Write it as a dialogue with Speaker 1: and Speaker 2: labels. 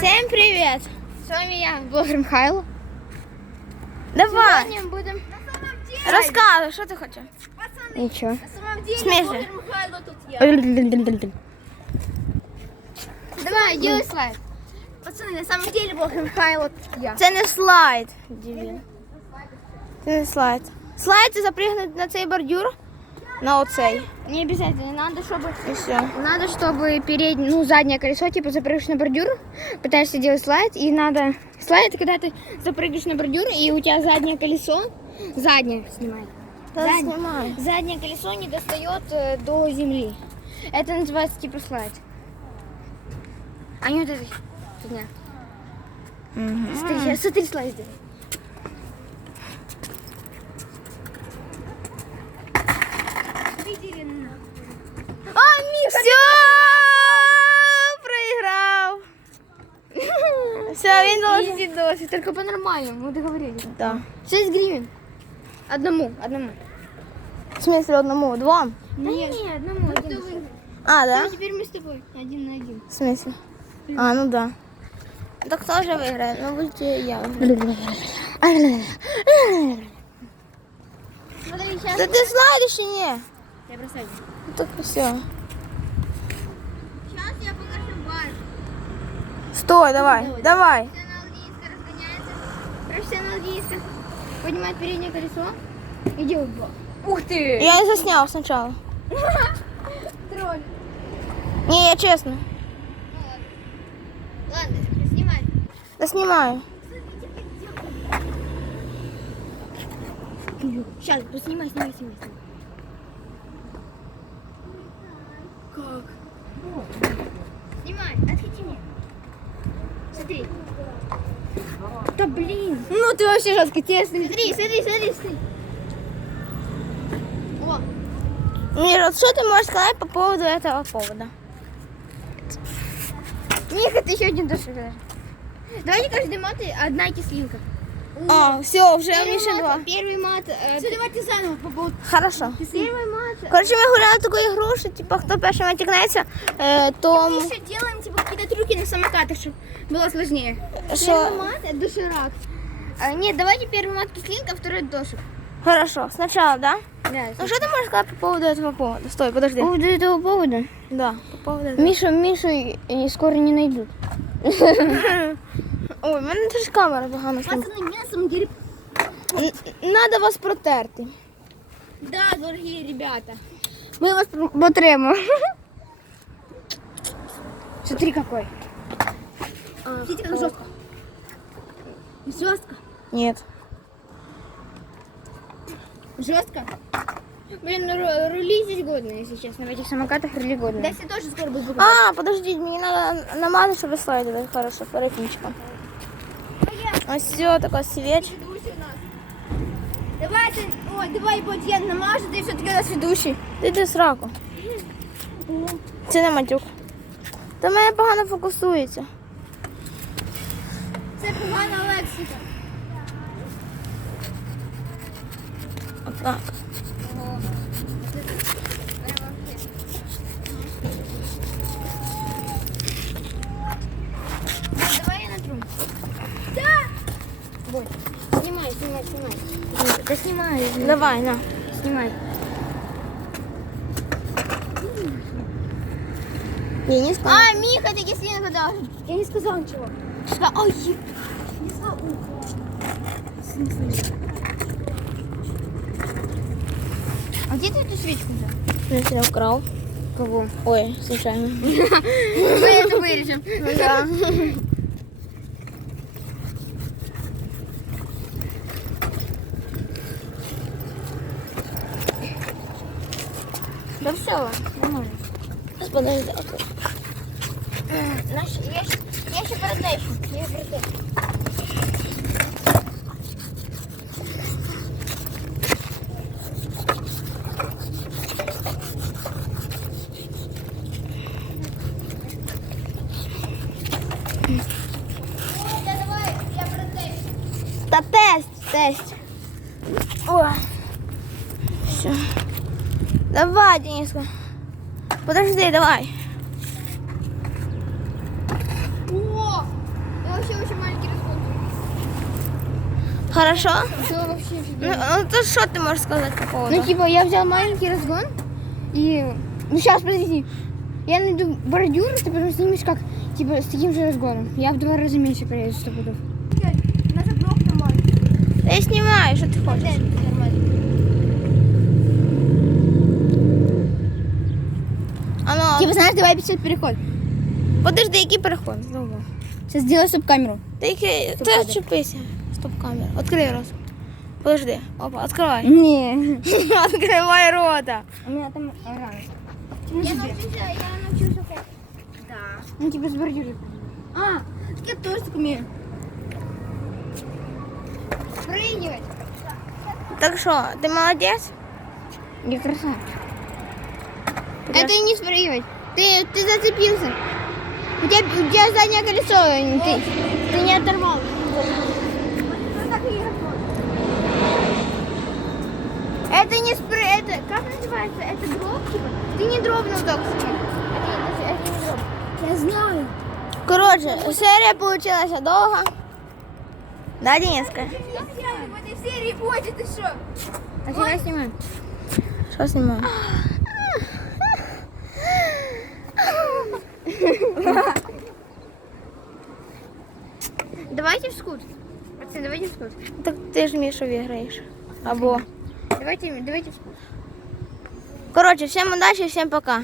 Speaker 1: Всем привет!
Speaker 2: С вами я, блогер Михайло.
Speaker 1: Давай,
Speaker 2: Сегодня будем...
Speaker 1: рассказывай, что ты хочешь?
Speaker 2: Ничего.
Speaker 3: На самом деле,
Speaker 1: смысле?
Speaker 3: блогер Михайло тут я.
Speaker 2: Давай, делай слайд.
Speaker 3: Пацаны, на самом деле блогер Михайло тут я.
Speaker 1: Це не слайд, дебіл. Це не слайд. Слайд це запрыгнути на цей бордюр, на оцей.
Speaker 2: Не обязательно, надо, чтобы...
Speaker 1: І все.
Speaker 2: Надо, чтобы переднее, ну, заднее колесо, типа, запрыгнешь на бордюр, пытаешься делать слайд, и надо... Слайд, это когда ты запрыгиваешь на бордюр, и у тебя заднее колесо, заднее, снимай,
Speaker 1: Та
Speaker 2: Заднє.
Speaker 1: знімай.
Speaker 2: заднее колесо не достает э, до земли. Это называется, типа, слайд. А не вот это фигня. Смотри, сейчас смотри слайд сделай.
Speaker 1: Все, він должен.
Speaker 2: Досі, только по-нормальному, мы договорились.
Speaker 1: Да.
Speaker 2: 6 гривен. Одному, одному.
Speaker 1: В смысле одному, двом?
Speaker 2: Да не, одному, один.
Speaker 1: А, да?
Speaker 2: Ну, теперь мы с тобой один на один.
Speaker 1: В смысле? А, ну да. Так кто же выиграет? Ну, будете я.
Speaker 2: Смотри, сейчас
Speaker 1: Да ты слайдишь и не?
Speaker 2: я бросаю.
Speaker 1: Ну, Так все.
Speaker 2: Сейчас я покажу бар.
Speaker 1: Стой, давай, давай.
Speaker 2: Профессионал диска разгоняется. Профессионал диска поднимает переднее колесо и делает блок.
Speaker 3: Ух ты!
Speaker 1: Я не заснял сначала.
Speaker 2: Тролль.
Speaker 1: Не, я честно.
Speaker 2: Ладно, снимай.
Speaker 1: Да снимаю.
Speaker 2: Сейчас, снимай, снимай, снимай.
Speaker 3: Как?
Speaker 2: Снимай, отходи мне. Смотри. Да блин.
Speaker 1: Ну ты вообще жесткий тесный.
Speaker 2: Смотри, смотри, смотри, смотри. О,
Speaker 1: Мира, что ты можешь сказать по поводу этого повода?
Speaker 2: Миха, это еще один дошик. Давайте каждый мат и одна кислинка.
Speaker 1: А, все, уже
Speaker 2: Первый
Speaker 1: Миши
Speaker 2: мат,
Speaker 1: два.
Speaker 2: первый мат, э,
Speaker 3: Все, давайте заново по поводу...
Speaker 1: Хорошо.
Speaker 2: первый мат.
Speaker 1: Короче, ми гуляли таку ігру, що типа хто першим отікнеться, е, то
Speaker 2: Мы еще делаем типа какие-то трюки на самокатах, чтобы было сложнее. Первый
Speaker 1: що.
Speaker 2: мат доширак. А, нет, давайте первый мат кислинка, второй дошик.
Speaker 1: Хорошо, сначала, да?
Speaker 2: Да.
Speaker 1: Ну что ты можешь сказать по поводу этого повода? Стой, подожди.
Speaker 2: По поводу этого повода.
Speaker 1: Да, по поводу этого.
Speaker 2: Миша, Мишу и- и скоро не найдут.
Speaker 1: Ой, в мене теж камера погано знімає.
Speaker 3: Пацаны, на самом деле...
Speaker 1: Н- Надо вас протерти.
Speaker 3: Да, дорогие ребята.
Speaker 2: Мы вас потремо. Смотри какой.
Speaker 3: Видите, как жестко? Жестко.
Speaker 1: Нет.
Speaker 3: Жестко.
Speaker 2: Блин, ну, ру- рули здесь годные, если честно. В этих самокатах рули
Speaker 3: Да,
Speaker 2: годные.
Speaker 3: все тоже скоро будет
Speaker 1: А, подожди, мені надо намазати, щоб слайдили хорошо, парифінчиком. Ось все, така свіч.
Speaker 3: Давайте, ой, давай вот я намажу, ты все-таки у нас ведущий.
Speaker 1: Ти йди сраку. Це не матюк. Та в мене погано фокусується.
Speaker 3: Це погана лексика.
Speaker 1: Отак.
Speaker 2: Давай я натру.
Speaker 3: Да.
Speaker 2: Снимай, снимай, снимай. Да снимай.
Speaker 1: Давай, на.
Speaker 2: Снимай.
Speaker 1: Я не сказала.
Speaker 2: А, Миха, ты кислинку должен.
Speaker 3: Я не сказала ничего.
Speaker 2: Что? Ой, е-
Speaker 3: Не сказала.
Speaker 2: а где ты эту свечку взял?
Speaker 1: Я тебя украл.
Speaker 2: Кого?
Speaker 1: Ой, случайно.
Speaker 2: Мы это вырежем.
Speaker 1: Ну да.
Speaker 2: Да все.
Speaker 1: Подожди. То-
Speaker 2: Наш, я, щ- я еще протещу. Я протещу.
Speaker 1: Та тест, тест. О. Все. Давай, Дениска. Подожди, давай.
Speaker 3: О, вообще очень маленький расход.
Speaker 1: Хорошо?
Speaker 2: Все вообще
Speaker 1: Ну,
Speaker 2: офигенно.
Speaker 1: ну то що ти можеш сказати по поводу?
Speaker 2: Ну, типа, я взял маленький разгон и... Ну, сейчас, подожди. Я найду бордюр, ты потом снимешь как, типа, с таким же разгоном. Я в два раза меньше проеду, сто пудов.
Speaker 3: Наша блок нормально.
Speaker 1: Я знімаю, що ти хочеш.
Speaker 3: Нормально.
Speaker 1: А ну,
Speaker 2: Типа, знаешь, давай писать переход.
Speaker 1: подожди, який переход? Знову.
Speaker 2: Сейчас сделай стоп-камеру.
Speaker 1: Ти який? Ти
Speaker 2: Стоп-кадр.
Speaker 1: чіпися. Стоп камера. Открий рот. Подожди. Опа, открывай.
Speaker 2: Не.
Speaker 1: Открывай рота.
Speaker 2: У меня там рано.
Speaker 3: Я научился, я научился ходить. Да.
Speaker 2: Ну, типа, с бордюра.
Speaker 3: А, так я тоже так умею. Прыгивать.
Speaker 1: Так що, ти молодець?
Speaker 2: Я красавчик.
Speaker 1: Я-
Speaker 2: Это не спрыгивать. Ты, ты зацепился. У тебя, у тебя заднее колесо, ты, ты не оторвал. Это не спры... Это, как называется? Это дроп, типа? Ты не дробнул только что. Это, это, не дроп.
Speaker 3: Я знаю.
Speaker 1: Коротше, серія получилася довга. Да, Дениска?
Speaker 3: Что в этой серии, ты что?
Speaker 2: А сюда снимаем.
Speaker 1: Що знімаю?
Speaker 2: Давайте в скут. Пацаны, давайте в скут.
Speaker 1: Так ти ж Мішу виграєш. Або.
Speaker 2: Давайте, давайте в скут.
Speaker 1: Коротше, всім удачі, всім пока.